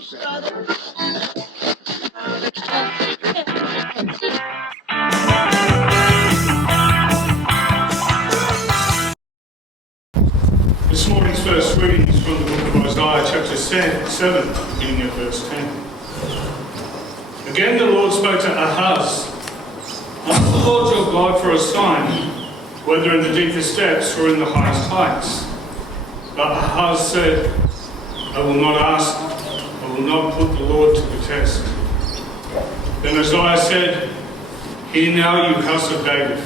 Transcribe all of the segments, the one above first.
This morning's first reading is from the book of Isaiah, chapter 7, beginning at verse 10. Again the Lord spoke to Ahaz, "Ask the Lord your God for a sign, whether in the deepest depths or in the highest heights." But Ahaz said, "I will not ask, I will not put the Lord to the test." Then Isaiah said, "Hear now, you house of David.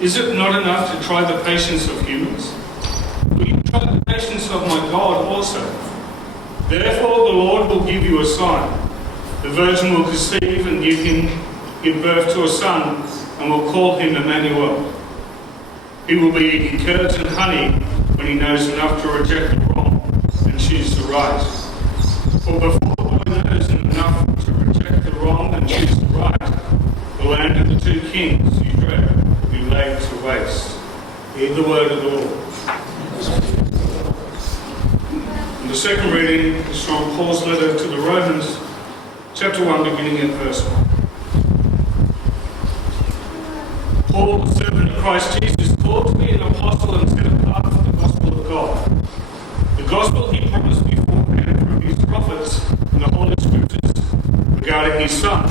Is it not enough to try the patience of humans? Will you try the patience of my God also? Therefore the Lord will give you a sign. The virgin will conceive and give birth to a son, and will call him Emmanuel. He will be eating curds and honey when he knows enough to reject the wrong and choose the right. For before the boy knows enough to reject the wrong and choose the right, the land of the two kings you dread will be laid to waste." Hear the word of the Lord. And the second reading is from Paul's letter to the Romans, chapter 1, beginning at verse 1. Paul, the servant of Christ Jesus, called to be an apostle and set apart for the gospel of God. The gospel he promised beforehand through his prophets in the Holy Scriptures regarding his Son,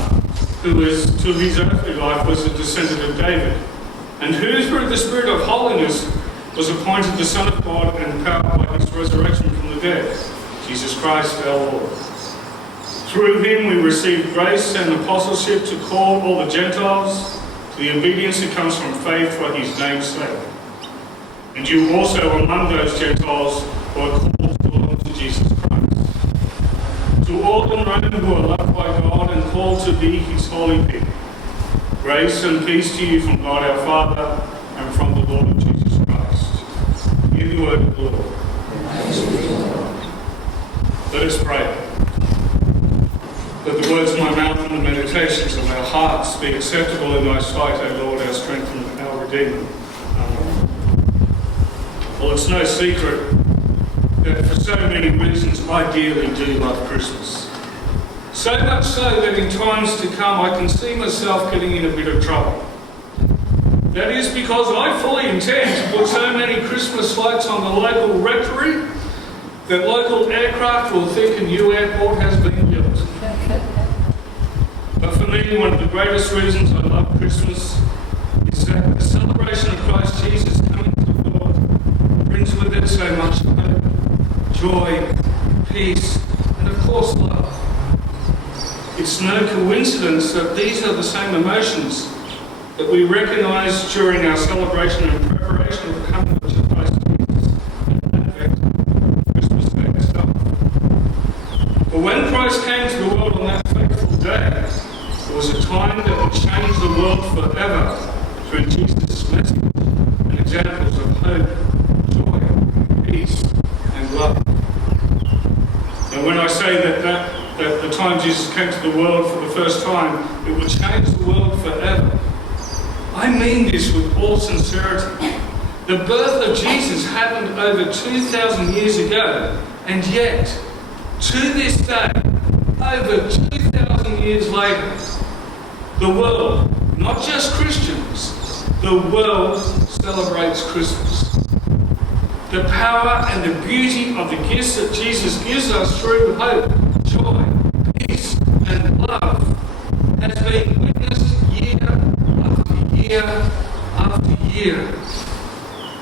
who to his earthly life was a descendant of David, and who through the Spirit of holiness was appointed the Son of God and power by his resurrection from the dead, Jesus Christ our Lord. Through him we received grace and apostleship to call all the Gentiles to the obedience that comes from faith for his name's sake. And you also among those Gentiles who are called to belong to Jesus Christ. To all in Rome who are loved by God and called to be his holy people, grace and peace to you from God our Father and from the Lord Jesus Christ. Hear the word of the Lord. Let us pray. Let the words of my mouth and the meditations of our hearts be acceptable in thy sight, O Lord, our strength and our Redeemer. Amen. Well, it's no secret that for so many reasons I dearly do love Christmas. So much so that in times to come I can see myself getting in a bit of trouble. That is because I fully intend to put so many Christmas lights on the local rectory that local aircraft will think a new airport has been built. But for me, one of the greatest reasons I love Christmas is that the celebration of Christ Jesus coming to the world brings with it so much hope, joy, peace, and of course love. It's no coincidence that these are the same emotions that we recognise during our celebration and preparation of the coming of Christ Jesus and Advent, Christmas Day itself. But when Christ came to the world on that fateful day, there was a time that would change the world forever through Jesus' message and examples of hope, joy, peace, and love. And when I say that the time Jesus came to the world for the first time, it would change the world forever, I mean this with all sincerity. The birth of Jesus happened over 2,000 years ago, and yet, to this day, over 2,000 years later, the world, not just Christians, the world celebrates Christmas. The power and the beauty of the gifts that Jesus gives us through hope, joy, peace, and love has been witnessed year after year after year,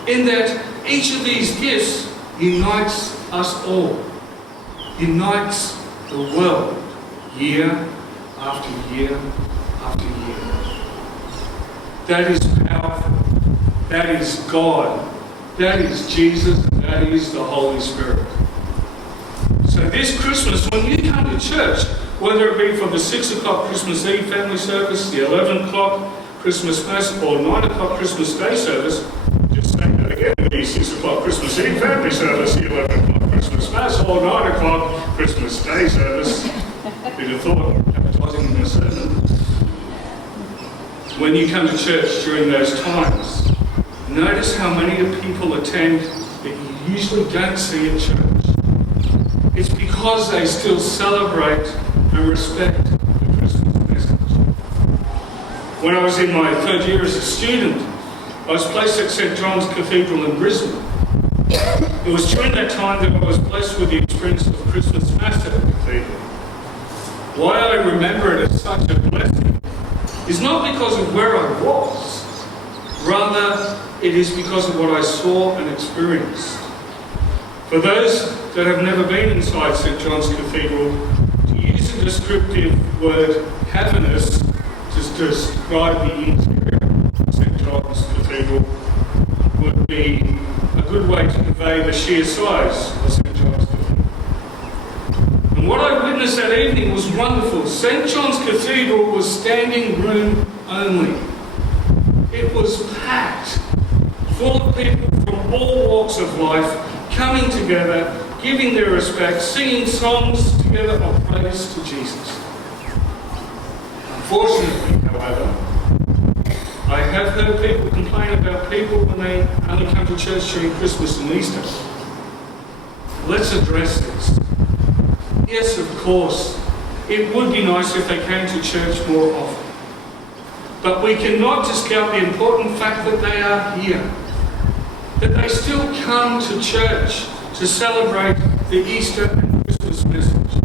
in that each of these gifts unites us all, unites the world year after year after year. That is powerful. That is God. That is Jesus. That is the Holy Spirit. So this Christmas, when you come to church, whether it be for the 6 o'clock Christmas Eve family service, the 11 o'clock Christmas Mass, or 9 o'clock Christmas Day service, just say that again, the 6 o'clock Christmas Eve family service, the 11 o'clock Christmas Mass, or 9 o'clock Christmas Day service. Bit of thought, advertising in the sermon. When you come to church during those times, notice how many people attend that you usually don't see at church. It's because because they still celebrate and respect the Christmas message. When I was in my third year as a student, I was placed at St. John's Cathedral in Brisbane. It was during that time that I was blessed with the experience of Christmas Mass at the cathedral. Why I remember it as such a blessing is not because of where I was, rather it is because of what I saw and experienced. For those that have never been inside St. John's Cathedral, to use a descriptive word, cavernous, to describe the interior of St. John's Cathedral would be a good way to convey the sheer size of St. John's Cathedral. And what I witnessed that evening was wonderful. St. John's Cathedral was standing room only. It was packed, full of people from all walks of life, coming together, giving their respect, singing songs together of praise to Jesus. Unfortunately, however, I have heard people complain about people when they only come to church during Christmas and Easter. Let's address this. Yes, of course, it would be nice if they came to church more often. But we cannot discount the important fact that they are here. That they still come to church to celebrate the Easter and Christmas message.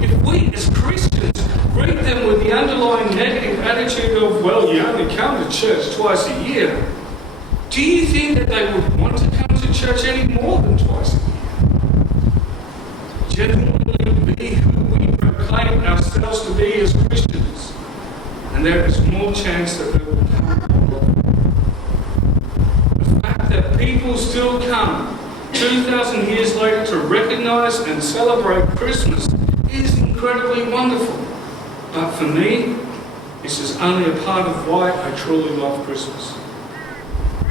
If we as Christians greet them with the underlying negative attitude of, well, you only come to church twice a year, do you think that they would want to come to church any more than twice a year? Genuinely be who we proclaim ourselves to be as Christians, and there is more chance that they will come. The fact that people still come 2,000 years later to recognise and celebrate Christmas is incredibly wonderful. But for me, this is only a part of why I truly love Christmas.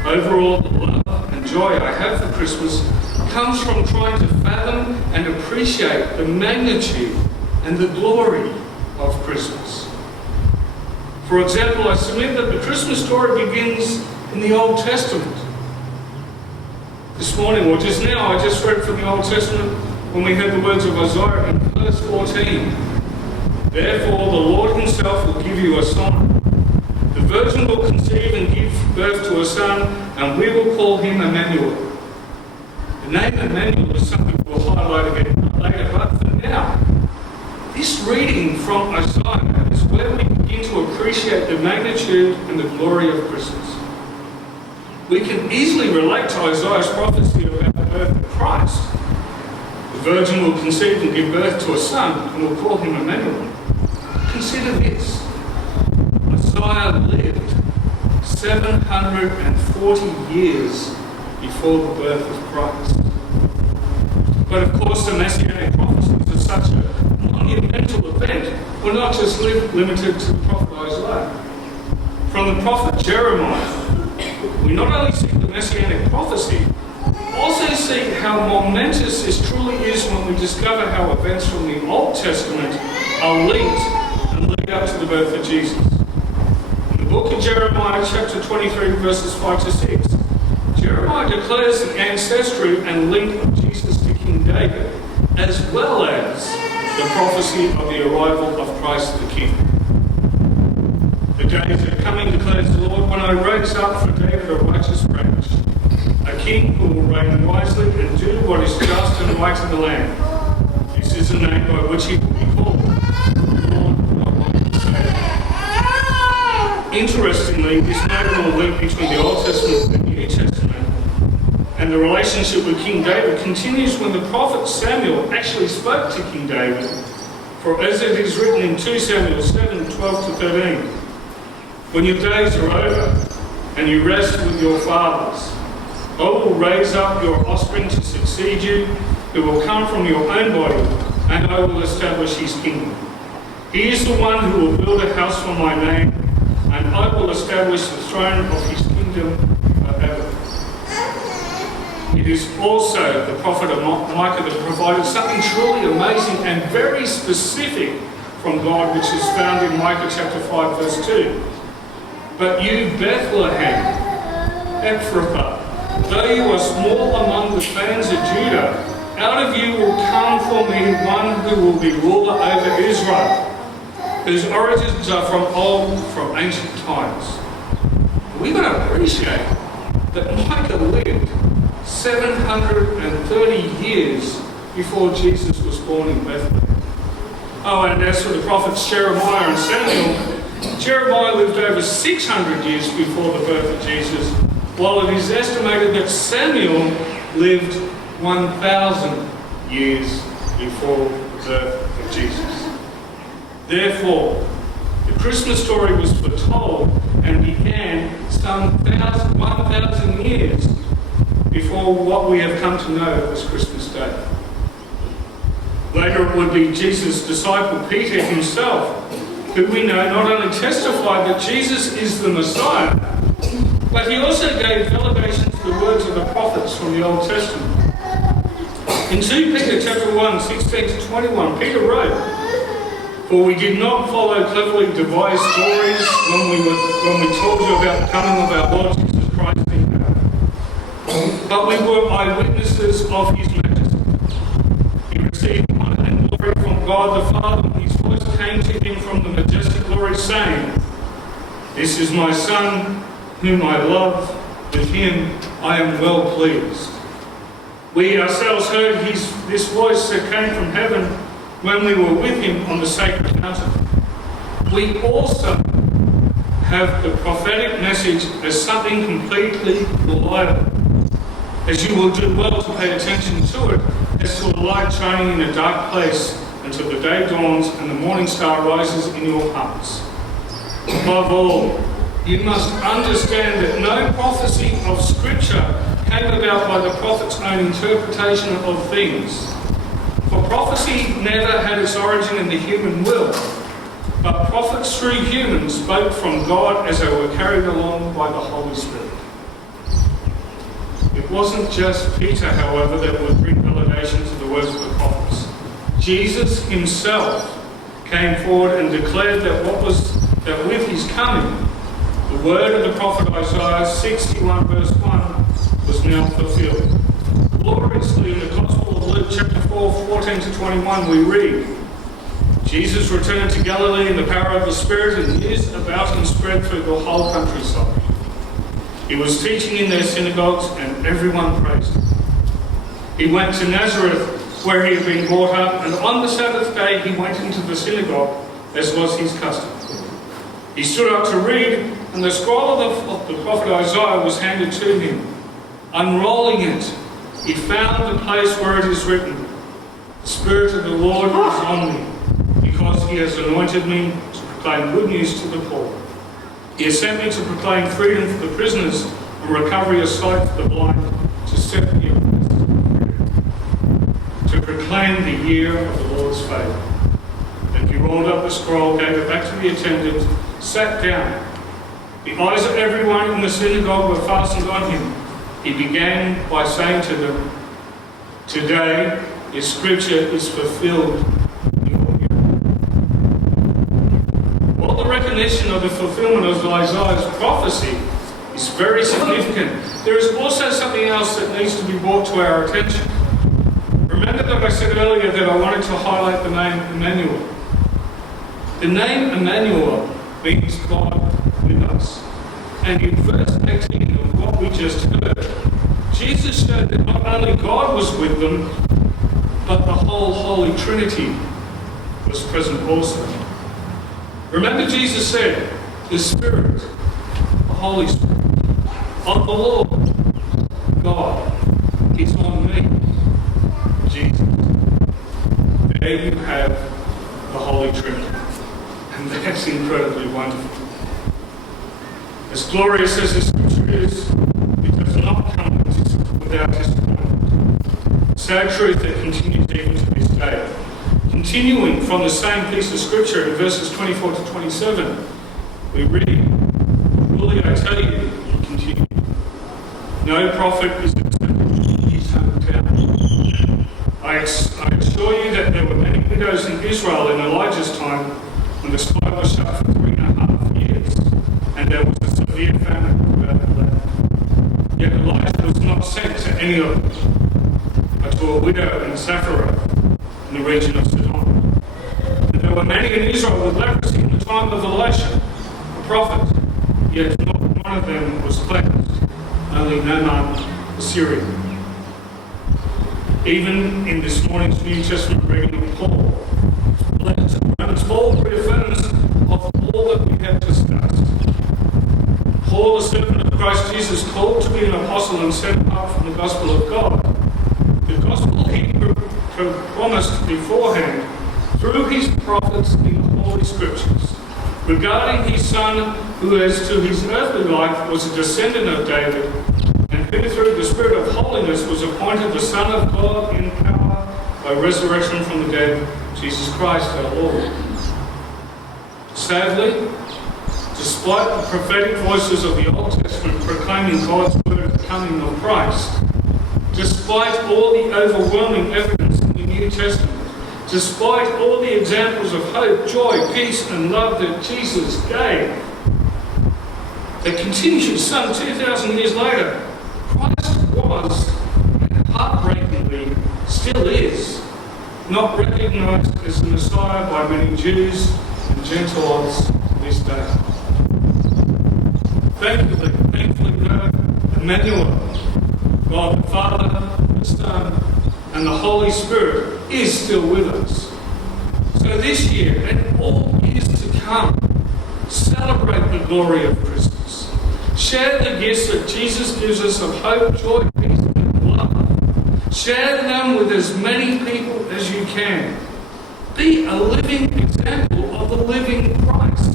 Overall, the love and joy I have for Christmas comes from trying to fathom and appreciate the magnitude and the glory of Christmas. For example, I submit that the Christmas story begins in the Old Testament. This morning, or just now, I just read from the Old Testament when we heard the words of Isaiah in verse 14. Therefore, the Lord himself will give you a sign. The virgin will conceive and give birth to a son, and we will call him Emmanuel. The name Emmanuel is something we'll highlight a bit later, but for now, this reading from Isaiah is where we begin to appreciate the magnitude and the glory of Christmas. We can easily relate to Isaiah's prophecy about the birth of Christ. The virgin will conceive and give birth to a son, and will call him Emmanuel. Consider this. Isaiah lived 740 years before the birth of Christ. But of course, the Messianic prophecies of such a monumental event were not just limited to the prophet Isaiah. From the prophet Jeremiah, we not only see the Messianic prophecy, also see how momentous this truly is when we discover how events from the Old Testament are linked and lead up to the birth of Jesus. In the book of Jeremiah, chapter 23, verses 5 to 6, Jeremiah declares the ancestry and link of Jesus to King David, as well as the prophecy of the arrival of Christ the King. The days are coming, declares the Lord, when I raise up for David a righteous branch, a king who will reign wisely and do what is just and right in the land. This is the name by which he will be called, the Lord Almighty Savior. Interestingly, this notable link between the Old Testament and the New Testament and the relationship with King David continues when the prophet Samuel actually spoke to King David. For as it is written in 2 Samuel 7, 12 to 13, when your days are over and you rest with your fathers, I will raise up your offspring to succeed you, who will come from your own body, and I will establish his kingdom. He is the one who will build a house for my name, and I will establish the throne of his kingdom forever. It is also the prophet Micah that provided something truly amazing and very specific from God, which is found in Micah chapter 5, verse 2. But you, Bethlehem, Ephrathah, though you are small among the clans of Judah, out of you will come for me one who will be ruler over Israel, whose origins are from ancient times. We've got to appreciate that Micah lived 730 years before Jesus was born in Bethlehem. Oh, and as for the prophets Jeremiah and Samuel, Jeremiah lived over 600 years before the birth of Jesus, while it is estimated that Samuel lived 1,000 years before the birth of Jesus. Therefore, the Christmas story was foretold and began some 1,000 years before what we have come to know as Christmas Day. Later it would be Jesus' disciple Peter himself, who we know not only testified that Jesus is the Messiah, but he also gave validation to the words of the prophets from the Old Testament. In 2 Peter chapter 1, 16 to 21, Peter wrote, "For we did not follow cleverly devised stories when we told you about the coming of our Lord Jesus Christ in heaven, but we were eyewitnesses of his majesty. He received honor and glory from God the Father, and his voice came to him from the majestic glory, saying, 'This is my Son, whom I love, with him I am well pleased.' We ourselves heard this voice that came from heaven when we were with him on the sacred mountain. We also have the prophetic message as something completely reliable, as you will do well to pay attention to it, as to a light shining in a dark place until the day dawns and the morning star rises in your hearts. Above all, you must understand that no prophecy of Scripture came about by the prophet's own interpretation of things. For prophecy never had its origin in the human will, but prophets through humans spoke from God as they were carried along by the Holy Spirit." It wasn't just Peter, however, that would bring validation to the words of the prophets. Jesus himself came forward and declared that with his coming, the word of the prophet Isaiah 61 verse 1 was now fulfilled. Gloriously in the Gospel of Luke chapter 4, 14 to 21 we read, "Jesus returned to Galilee in the power of the Spirit, and news about him spread through the whole countryside. He was teaching in their synagogues, and everyone praised him. He went to Nazareth, where he had been brought up, and on the Sabbath day he went into the synagogue, as was his custom. He stood up to read, and the scroll of the prophet Isaiah was handed to him. Unrolling it, he found the place where it is written, 'The Spirit of the Lord is on me, because he has anointed me to proclaim good news to the poor. He has sent me to proclaim freedom for the prisoners and recovery of sight for the blind, to set the oppressed free, to proclaim the year of the Lord's favour.' Then he rolled up the scroll, gave it back to the attendant, sat down. The eyes of everyone in the synagogue were fastened on him. He began by saying to them, 'Today this scripture is fulfilled in your hearing.'" While the recognition of the fulfillment of Isaiah's prophecy is very significant, there is also something else that needs to be brought to our attention. Remember that I said earlier that I wanted to highlight the name Emmanuel. The name Emmanuel means God with us. And in verse 18 of what we just heard, Jesus showed that not only God was with them, but the whole Holy Trinity was present also. Remember, Jesus said, "The Spirit, the Holy Spirit of the Lord, God, is on me." Jesus. There you have the Holy Trinity. And that's incredibly wonderful. As glorious as the Scripture is, it does not come without disappointment. Sad truth that continues even to this day. Continuing from the same piece of Scripture in verses 24 to 27, we read, "Truly I tell you," he continued, "no prophet is accepted in his hometown. I assure you that there were many widows in Israel in Elijah's time, when the sky was shut for 3.5 years, and there was a severe famine throughout the land. Yet Elijah was not sent to any of them. to a widow in Zapharah in the region of Sidon. And there were many in Israel with leprosy in the time of Elisha, a prophet, yet not one of them was cleansed, only Naaman the Syrian. Even in this morning's New Testament reading of Paul, letter to the Romans, Paul reaffirms of all that we have discussed. Paul, a servant of Christ Jesus, called to be an apostle and set apart from the gospel of God, the gospel he promised beforehand through his prophets in the Holy Scriptures, regarding his Son, who as to his earthly life was a descendant of David, and who through the Spirit of holiness was appointed the Son of God in power by resurrection from the dead, Jesus Christ our Lord. Sadly, despite the prophetic voices of the Old Testament proclaiming God's word of the coming of Christ, despite all the overwhelming evidence in the New Testament, despite all the examples of hope, joy, peace and love that Jesus gave, that continued some 2,000 years later, Christ was, and heartbreakingly still is, not recognised as the Messiah by many Jews and Gentiles to this day. Thankfully, Emmanuel, God the Father, the Son, and the Holy Spirit is still with us. So this year and all years to come, celebrate the glory of Christmas. Share the gifts that Jesus gives us of hope, joy, peace, and love. Share them with as many people as you can. Be a living example of the living Christ,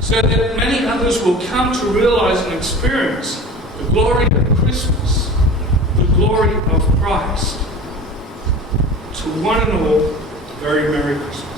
so that many others will come to realize and experience the glory of Christmas, the glory of Christ. To one and all, very Merry Christmas.